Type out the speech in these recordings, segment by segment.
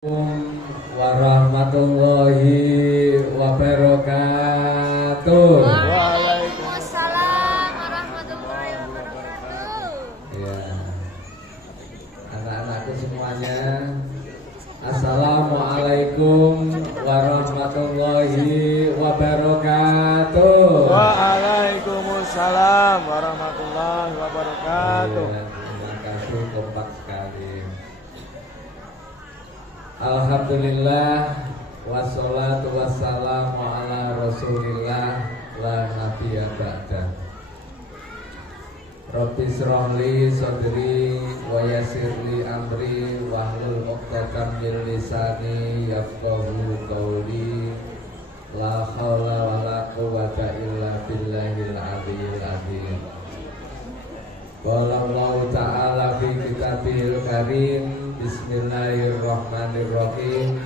Warahmatullahi wabarakatuh. Waalaikumsalam warahmatullahi wabarakatuh. Ya, anak-anakku semuanya, assalamualaikum warahmatullahi wabarakatuh. Waalaikumsalam warahmatullahi wabarakatuh. Ya, terima kasih kompak sekali. Alhamdulillah wassalatu wassalamu ala rasulillah la nabiyya ba'da. Rabbi shrahli sadri wa yassirli amri wahlul 'uqdatam min lisani yafqahu qawli. La haula wala quwwata illa billahil aliyyil azim. Qala Allah ta'ala fi kitabihil karim, bismillahirrahmanirrahim.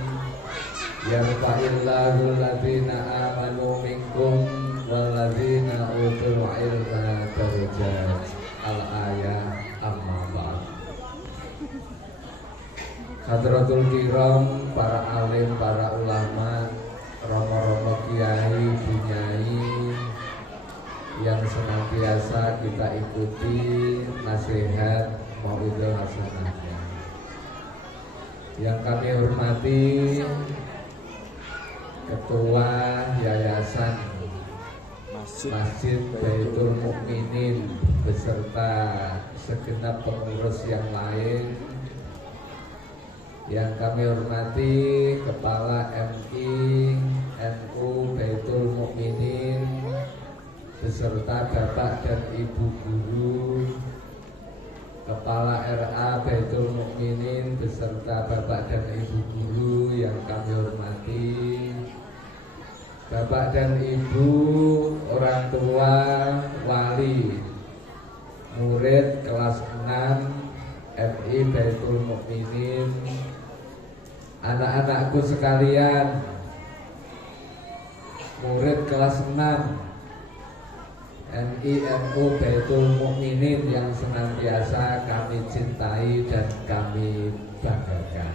Yarfa'illahu alladhina amanu minkum walladzina utul ilma darajat. Al-ayah amma ba'd. Hadratul kiram, para alim, para ulama, romo-romo kiai, bunyai yang senantiasa kita ikuti nasihat mauidul hasanahnya. Yang kami hormati Ketua Yayasan Masjid Baitul Mukminin beserta segenap pengurus yang lain. Yang kami hormati Kepala MI NU Baitul Mukminin beserta Bapak dan Ibu Guru, Kepala RA Baitul Mukminin beserta Bapak dan Ibu Guru yang kami hormati, Bapak dan Ibu orang tua wali murid kelas 6 MI Baitul Mukminin, anak-anakku sekalian murid kelas 6 MI NU Baitul Mukminin yang senantiasa kami cintai dan kami banggakan.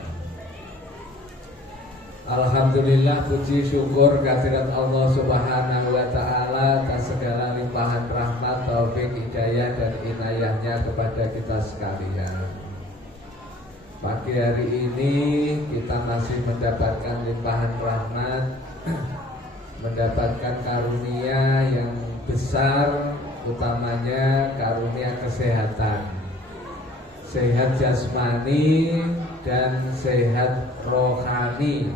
Alhamdulillah, puji syukur kehadirat Allah Subhanahu wa Ta'ala atas segala limpahan rahmat, taufik, hidayah dan inayahnya kepada kita sekalian. Pagi hari ini kita masih mendapatkan limpahan rahmat, mendapatkan karunia yang besar, utamanya karunia kesehatan, sehat jasmani dan sehat rohani,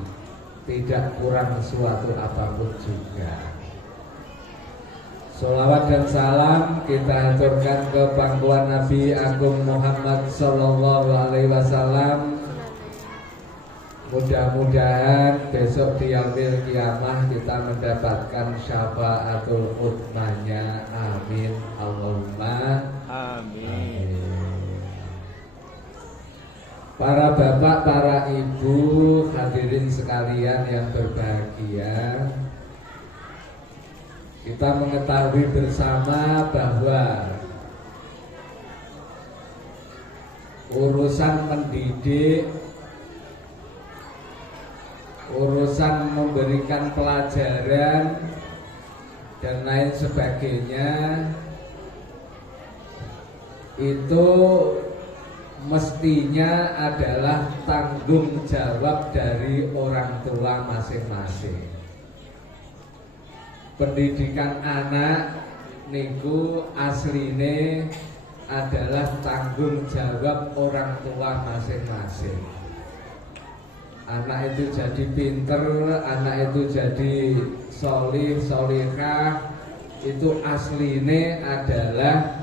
tidak kurang suatu apapun juga. Sholawat dan salam kita haturkan ke pangkuan Nabi Agung Muhammad Sallallahu Alaihi Wasallam. Mudah-mudahan besok di yaumil kiamah kita mendapatkan syafaatul utsmanya. Amin Allahumma Amin. Para bapak, para ibu, hadirin sekalian yang berbahagia, kita mengetahui bersama bahwa urusan mendidik, urusan memberikan pelajaran dan lain sebagainya itu mestinya adalah tanggung jawab dari orang tua masing-masing. Pendidikan anak niku asline adalah tanggung jawab orang tua masing-masing. Anak itu jadi pinter, anak itu jadi solih, solihah, itu asline adalah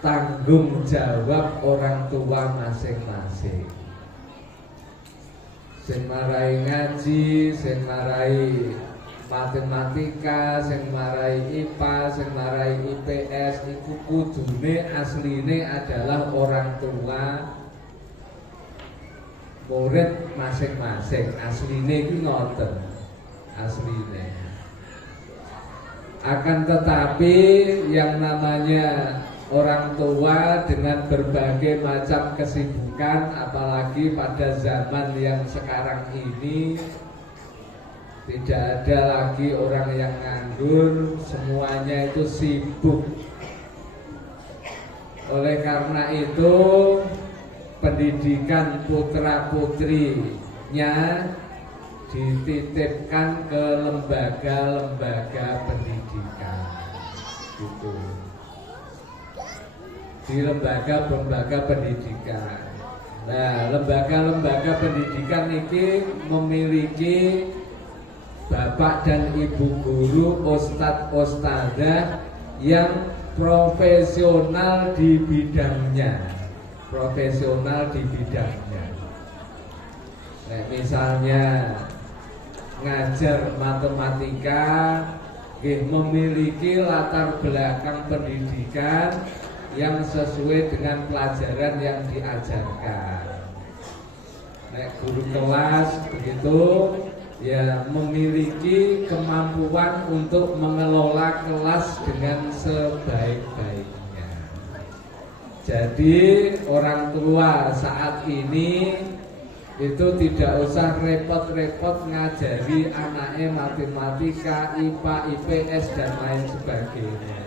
tanggung jawab orang tua masing-masing. Sing marai ngaji, sing marai matematika, sing marai IPA, sing marai IPS, itu kudune asline adalah orang tua murid masing-masing. Asline iki ngoten, asline. Akan tetapi yang namanya orang tua dengan berbagai macam kesibukan pendidikan, apalagi pada zaman yang sekarang ini tidak ada lagi orang yang nganggur, semuanya itu sibuk. Oleh karena itu pendidikan putra-putrinya dititipkan ke lembaga-lembaga pendidikan gitu. Di lembaga-lembaga pendidikan. Nah, lembaga-lembaga pendidikan ini memiliki bapak dan ibu guru, ustadz-ustadzah yang profesional di bidangnya. Nah, misalnya ngajar matematika, memiliki latar belakang pendidikan yang sesuai dengan pelajaran yang diajarkan. Nah, guru kelas begitu ya memiliki kemampuan untuk mengelola kelas dengan sebaik-baiknya. Jadi orang tua saat ini itu tidak usah repot-repot ngajari anaknya matematika, IPA, IPS dan lain sebagainya.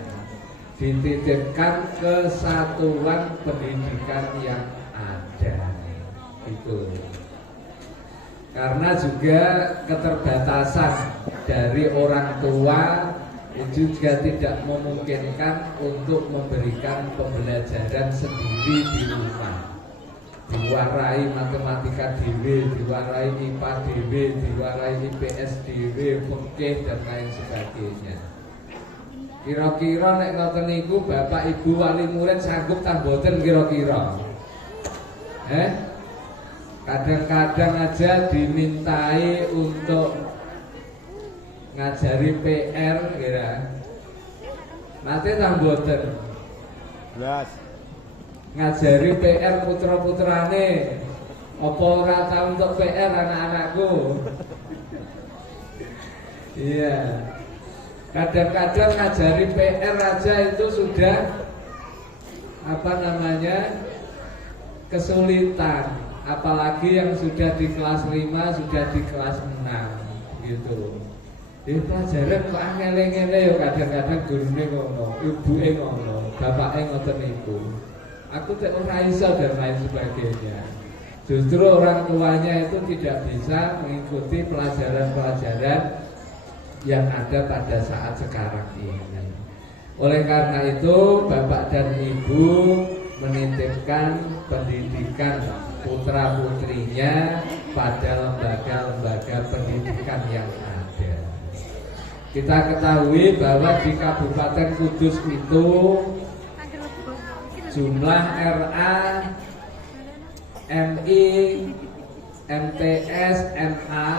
Dititipkan ke satuan pendidikan yang ada itu. Karena juga keterbatasan dari orang tua juga tidak memungkinkan untuk memberikan pembelajaran sendiri di rumah. Diwarai matematika dhewe, diwarai IPA dhewe, diwarai IPS dhewe, fikih dan lain sebagainya. Kira-kira nek ngoten niku Bapak Ibu wali murid sanggup ta mboten kira-kira? Kadang-kadang aja dimintai untuk ngajari PR kira. Nanti ta mboten? Jelas. Ngajari PR putra-putrane. Apa ora tau untuk PR anak-anakku? Iya. Kadang-kadang ngajari PR aja itu sudah kesulitan. Apalagi yang sudah di kelas 5, sudah di kelas 6 gitu. Di pelajaran kok angel-angel ya kadang-kadang gurune ngono, ibuke ngono, bapake ngoten niku. Aku tak ora iso dan lain sebagainya. Justru orang tuanya itu tidak bisa mengikuti pelajaran-pelajaran yang ada pada saat sekarang ini. Oleh karena itu, Bapak dan Ibu menitipkan pendidikan putra-putrinya pada lembaga-lembaga pendidikan yang ada. Kita ketahui bahwa di Kabupaten Kudus itu jumlah RA, MI, MTS, MA,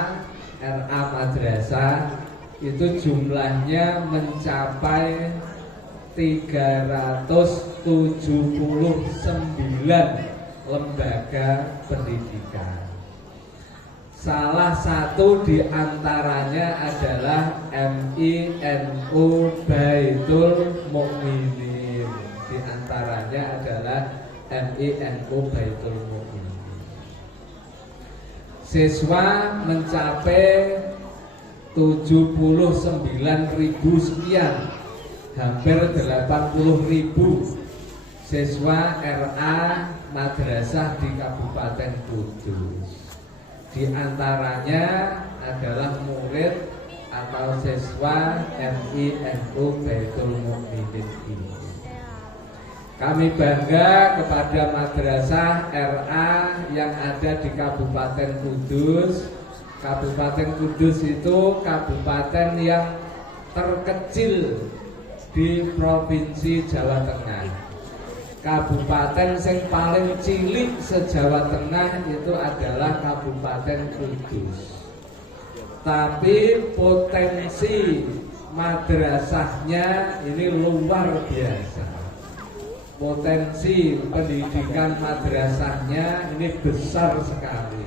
RA madrasah itu jumlahnya mencapai 379 lembaga pendidikan. Salah satu di antaranya adalah MINU Baitul Mukminin. Di antaranya adalah MINU Baitul Mukminin. Siswa mencapai 79.000 sekian, hampir 80.000 siswa RA madrasah di Kabupaten Kudus. Di antaranya adalah murid atau siswa MINU Baitul Mukminin ini. Kami bangga kepada madrasah RA yang ada di Kabupaten Kudus. Kabupaten Kudus itu kabupaten yang terkecil di Provinsi Jawa Tengah. Kabupaten yang paling cilik se-Jawa Tengah itu adalah Kabupaten Kudus. Tapi potensi madrasahnya ini luar biasa. Potensi pendidikan madrasahnya ini besar sekali.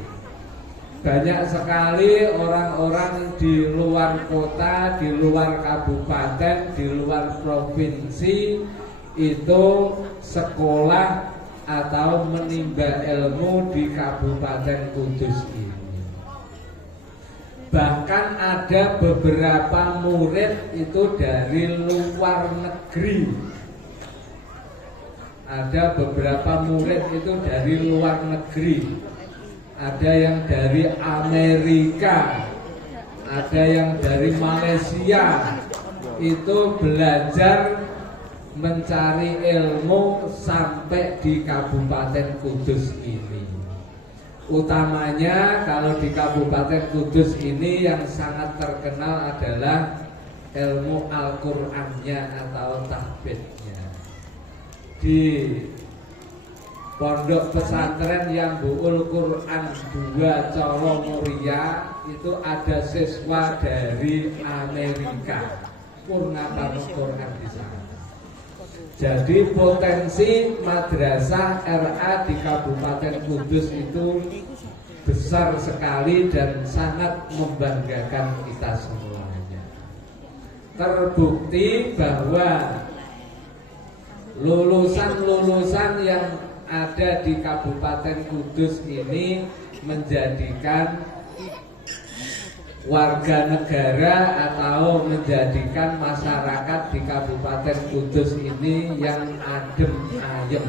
Banyak sekali orang-orang di luar kota, di luar kabupaten, di luar provinsi itu sekolah atau menimba ilmu di Kabupaten Kudus ini. Bahkan ada beberapa murid itu dari luar negeri. Ada beberapa murid itu dari luar negeri. Ada yang dari Amerika, ada yang dari Malaysia. Itu belajar mencari ilmu sampai di Kabupaten Kudus ini. Utamanya kalau di Kabupaten Kudus ini yang sangat terkenal adalah ilmu Al-Qur'annya atau tahfidnya. Di Pondok Pesantren yang Buul Quran 2 Colo Muria itu ada siswa dari Amerika, Purnapano Quran di sana. Jadi potensi madrasah RA di Kabupaten Kudus itu besar sekali dan sangat membanggakan kita semuanya. Terbukti bahwa lulusan-lulusan yang ada di Kabupaten Kudus ini menjadikan warga negara atau menjadikan masyarakat di Kabupaten Kudus ini yang adem ayem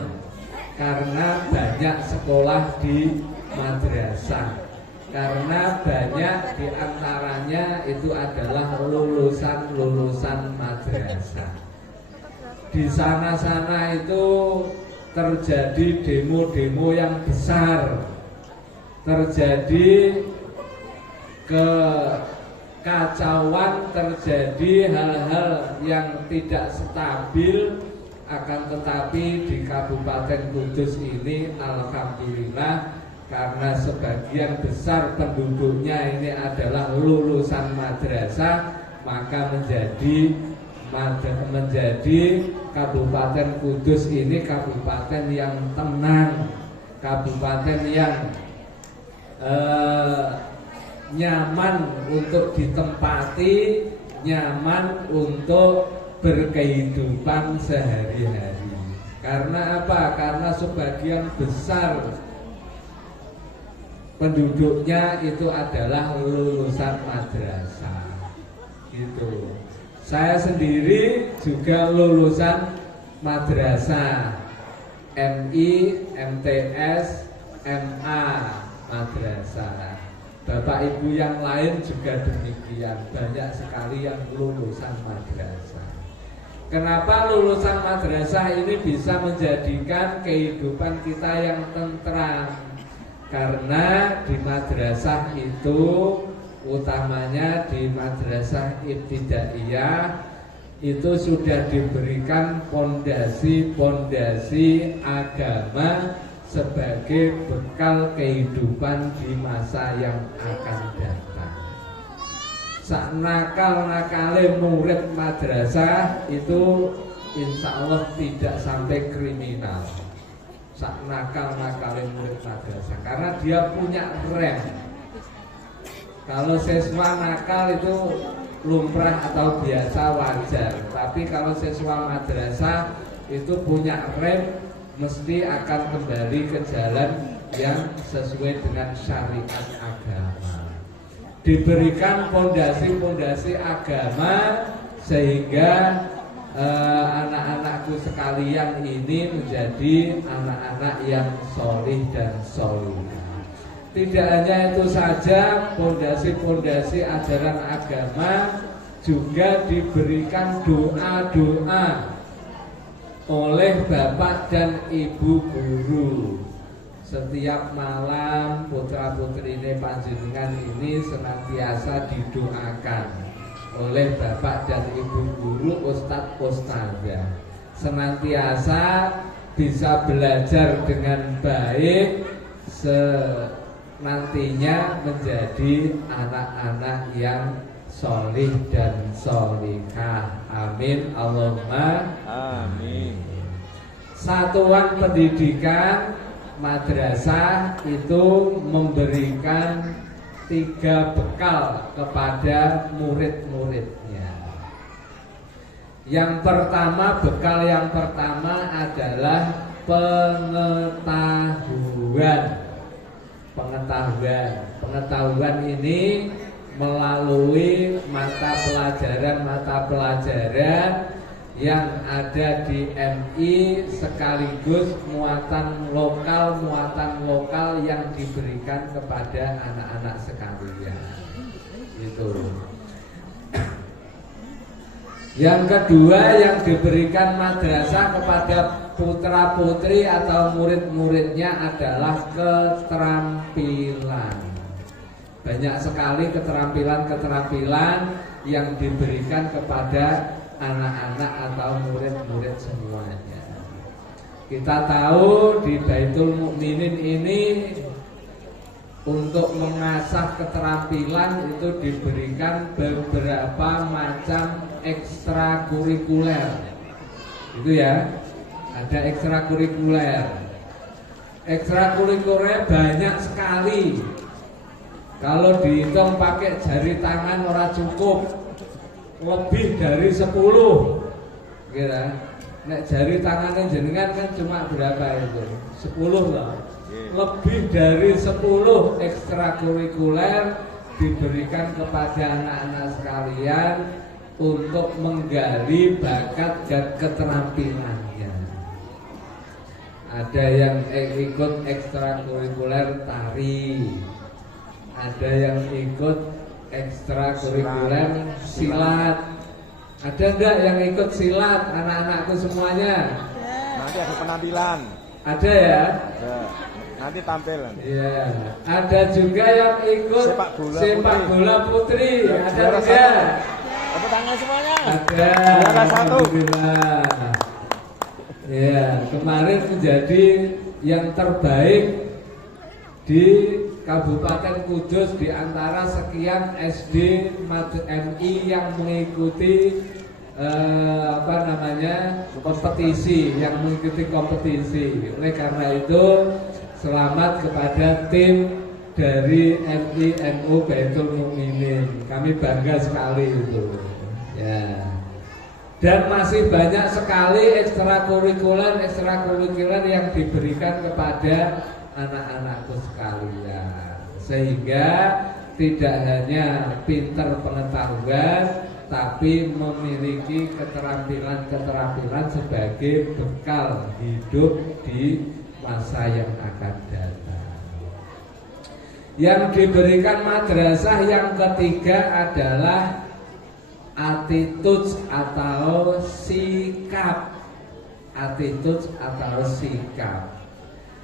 karena banyak sekolah di madrasah, karena banyak diantaranya itu adalah lulusan-lulusan madrasah. Di sana-sana itu terjadi demo-demo yang besar, terjadi kekacauan, terjadi hal-hal yang tidak stabil. Akan tetapi di Kabupaten Kudus ini alhamdulillah, karena sebagian besar penduduknya ini adalah lulusan madrasah, maka menjadi Kabupaten Kudus ini kabupaten yang tenang, kabupaten yang nyaman untuk ditempati, nyaman untuk berkehidupan sehari-hari. Karena apa? Karena sebagian besar penduduknya itu adalah lulusan madrasah. Gitu. Saya sendiri juga lulusan madrasah, MI, MTS, MA madrasah. Bapak Ibu yang lain juga demikian, banyak sekali yang lulusan madrasah. Kenapa lulusan madrasah ini bisa menjadikan kehidupan kita yang tentram? Karena di madrasah itu, utamanya di madrasah ibtidaiyah, itu sudah diberikan pondasi-pondasi agama sebagai bekal kehidupan di masa yang akan datang. Sak nakal-nakale murid madrasah itu insya Allah tidak sampai kriminal. Sak nakal-nakale murid madrasah, karena dia punya rem. Kalau siswa nakal itu lumrah atau biasa, wajar. Tapi kalau siswa madrasah itu punya rem, mesti akan kembali ke jalan yang sesuai dengan syariat agama. Diberikan pondasi-pondasi agama sehingga anak-anakku sekalian ini menjadi anak-anak yang solih dan solihah. Tidak hanya itu saja, pondasi-pondasi ajaran agama juga diberikan doa-doa oleh bapak dan ibu guru. Setiap malam putra-putri ini panjenengan ini senantiasa didoakan oleh bapak dan ibu guru, ustadz ustadzah, senantiasa bisa belajar dengan baik, nantinya menjadi anak-anak yang solih dan solihah. Amin Allahumma amin. Satuan pendidikan madrasah itu memberikan 3 bekal kepada murid-muridnya. Yang pertama, bekal yang pertama adalah Pengetahuan ini melalui mata pelajaran yang ada di MI sekaligus muatan lokal yang diberikan kepada anak-anak sekalian. Itu. Yang kedua yang diberikan madrasah kepada putra-putri atau murid-muridnya adalah keterampilan. Banyak sekali keterampilan yang diberikan kepada anak-anak atau murid-murid semuanya. Kita tahu di Baitul Mukminin ini untuk mengasah keterampilan itu diberikan beberapa macam ekstrakurikuler. Itu ya. Ada ekstrakurikuler. Ekstrakurikuler banyak sekali. Kalau dihitung pakai jari tangan ora cukup. Lebih dari 10. Kira. Nek jari tangannya jenengan kan cuma berapa itu? 10 lah. Lebih dari 10 ekstrakurikuler diberikan kepada anak-anak sekalian untuk menggali bakat dan keterampilannya. Ada yang ikut ekstrakurikuler tari, ada yang ikut ekstrakurikuler silat. Ada enggak yang ikut silat anak-anakku semuanya? Nanti ada penampilan. Ada ya? Nanti tampil. Iya. Ada juga yang ikut sepak bola putri. Ada juga. Tepuk tangan semuanya. Ada. Alhamdulillah. Ya, kemarin menjadi yang terbaik di Kabupaten Kudus di antara sekian SD MI yang mengikuti kompetisi, Oleh karena itu selamat kepada tim dari MI/NU Baitul Mukminin. Kami bangga sekali itu. Ya. Dan masih banyak sekali ekstrakurikuler yang diberikan kepada anak-anakku sekalian. Sehingga tidak hanya pintar pengetahuan, tapi memiliki keterampilan sebagai bekal hidup di masa yang akan datang. Yang diberikan madrasah yang ketiga adalah attitude atau sikap.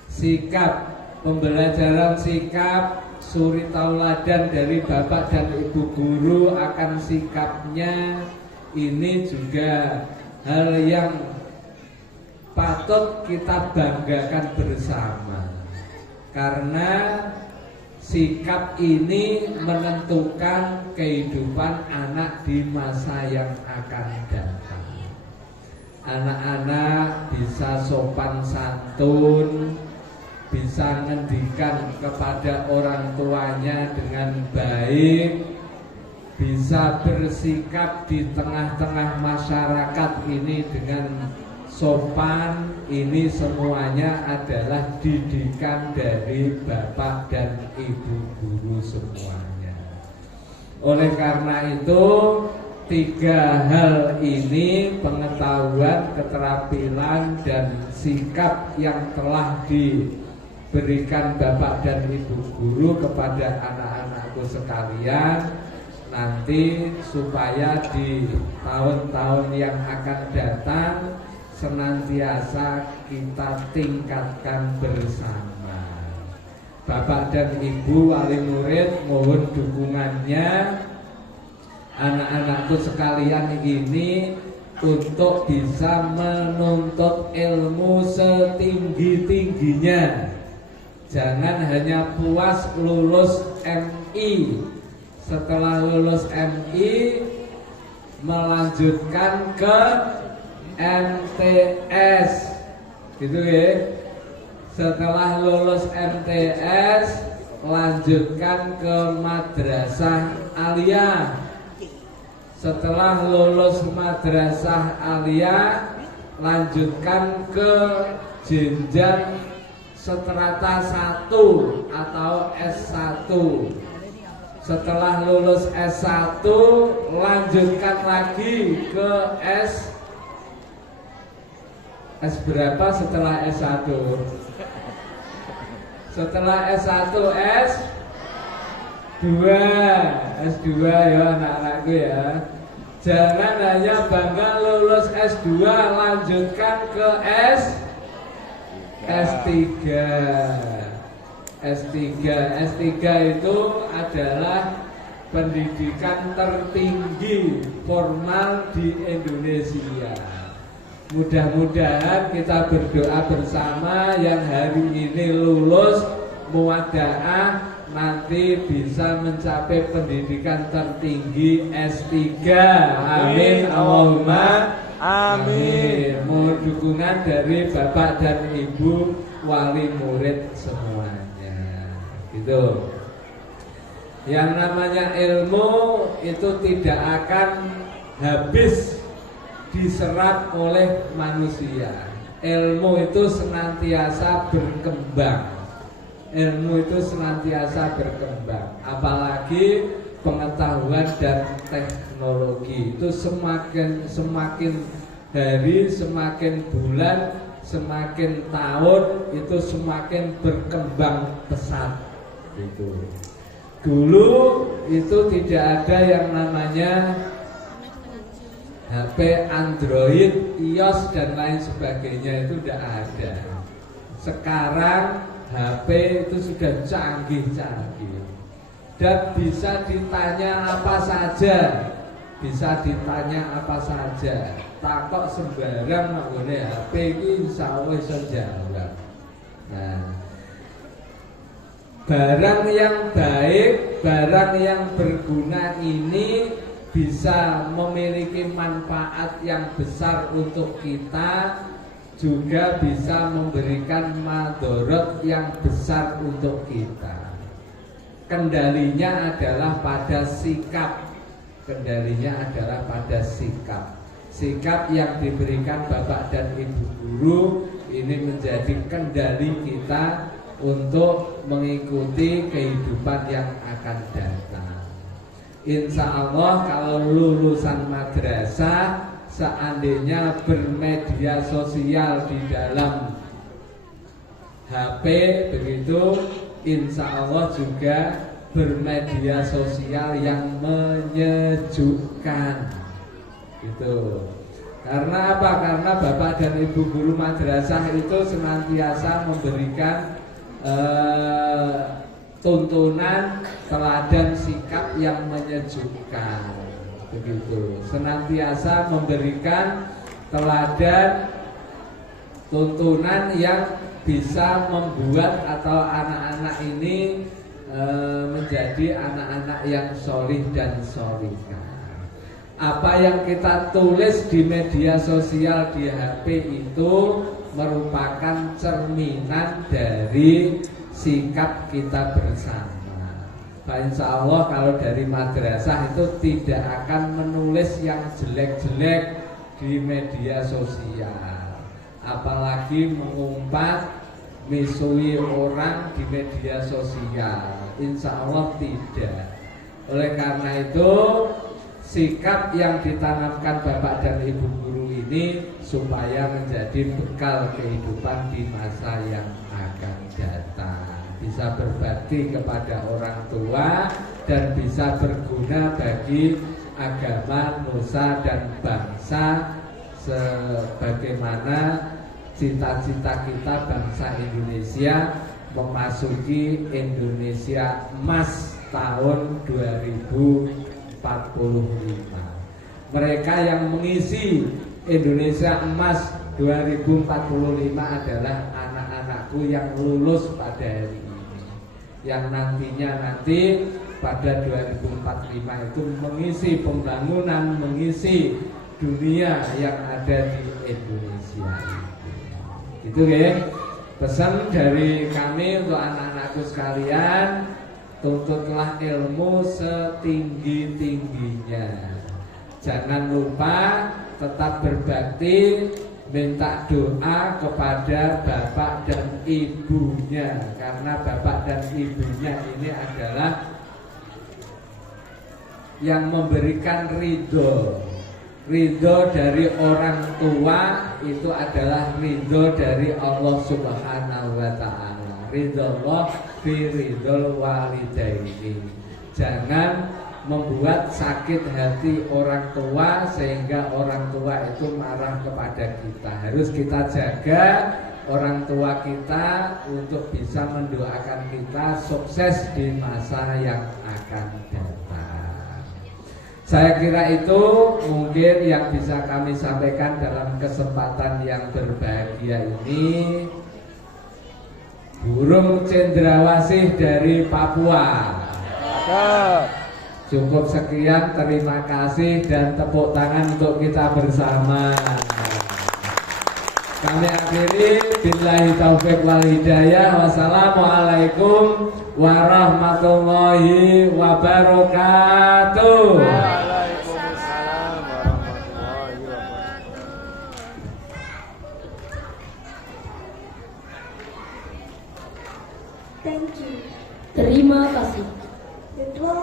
Sikap, pembelajaran sikap, suri tauladan dari bapak dan ibu guru akan sikapnya. Ini juga hal yang patut kita banggakan bersama, karena sikap ini menentukan kehidupan anak di masa yang akan datang. Anak-anak bisa sopan santun, bisa ngendikan kepada orang tuanya dengan baik, bisa bersikap di tengah-tengah masyarakat ini dengan sopan. Ini semuanya adalah didikan dari bapak dan ibu guru semuanya. Oleh karena itu, tiga hal ini, pengetahuan, keterampilan, dan sikap yang telah diberikan bapak dan ibu guru kepada anak-anakku sekalian, nanti supaya di tahun-tahun yang akan datang senantiasa kita tingkatkan bersama. Bapak dan ibu wali murid mohon dukungannya anak-anakku sekalian ini untuk bisa menuntut ilmu setinggi-tingginya. Jangan hanya puas lulus MI. Setelah lulus MI melanjutkan ke MTS, gitu ya. Setelah lulus MTS lanjutkan ke madrasah aliyah. Setelah lulus madrasah aliyah lanjutkan ke jenjang strata 1 atau S1. Setelah lulus S1 lanjutkan lagi ke S berapa setelah S1? Setelah S1 S2 ya anak-anakku ya. Jangan hanya bangga lulus S2, lanjutkan ke S3. S3 itu adalah pendidikan tertinggi formal di Indonesia. Mudah-mudahan kita berdoa bersama yang hari ini lulus muwada'ah nanti bisa mencapai pendidikan tertinggi S3. Amin. Allahumma amin. Mohon dukungan dari Bapak dan Ibu wali murid semuanya. Gitu. Yang namanya ilmu itu tidak akan habis diserap oleh manusia. Ilmu itu senantiasa berkembang. Apalagi pengetahuan dan teknologi itu semakin hari, semakin bulan, semakin tahun itu semakin berkembang pesat. Gitu. Dulu itu tidak ada yang namanya HP Android, iOS dan lain sebagainya, itu tidak ada. Sekarang HP itu sudah canggih-canggih dan bisa ditanya apa saja. Takok sembarang nggone HP iki insyaallah iso jawab. Nah, barang yang baik, barang yang berguna ini bisa memiliki manfaat yang besar untuk kita, juga bisa memberikan madorot yang besar untuk kita. Kendalinya adalah pada sikap. Sikap yang diberikan Bapak dan Ibu guru ini menjadi kendali kita untuk mengikuti kehidupan yang akan datang. Insya Allah kalau lulusan madrasah seandainya bermedia sosial di dalam HP begitu, insya Allah juga bermedia sosial yang menyejukkan gitu. Karena apa? Karena Bapak dan Ibu guru madrasah itu senantiasa memberikan tuntunan teladan sikap yang menyejukkan begitu. Senantiasa memberikan teladan tuntunan yang bisa membuat atau anak-anak ini menjadi anak-anak yang solih dan solihah. Apa yang kita tulis di media sosial di HP itu merupakan cerminan dari sikap kita bersama. Insya Allah kalau dari madrasah itu tidak akan menulis yang jelek-jelek di media sosial, apalagi mengumpat misui orang di media sosial. Insya Allah tidak. Oleh karena itu sikap yang ditanamkan Bapak dan Ibu guru ini supaya menjadi bekal kehidupan di masa yang akan datang, bisa berbakti kepada orang tua dan bisa berguna bagi agama, nusa dan bangsa sebagaimana cita-cita kita bangsa Indonesia memasuki Indonesia Emas tahun 2045. Mereka yang mengisi Indonesia Emas 2045 adalah anak-anakku yang lulus pada hari ini, yang nantinya pada 2045 itu mengisi pembangunan, mengisi dunia yang ada di Indonesia. Itu ya, pesan dari kami untuk anak-anakku sekalian, tuntutlah ilmu setinggi-tingginya. Jangan lupa tetap berbakti minta doa kepada bapak dan ibunya, karena bapak dan ibunya ini adalah yang memberikan ridho dari orang tua, itu adalah ridho dari Allah Subhanahu wa ta'ala. Ridho Allah fi ridhol walidaini. Jangan membuat sakit hati orang tua sehingga orang tua itu marah kepada kita. Harus kita jaga orang tua kita untuk bisa mendoakan kita sukses di masa yang akan datang. Saya kira itu mungkin yang bisa kami sampaikan dalam kesempatan yang berbahagia ini. Burung cendrawasih dari Papua. Cukup sekian, terima kasih dan tepuk tangan untuk kita bersama. Kami akhiri, billahi taufiq wal hidayah. Wassalamualaikum warahmatullahi wabarakatuh. Waalaikumsalam warahmatullahi wabarakatuh. Thank you. Terima kasih. The 12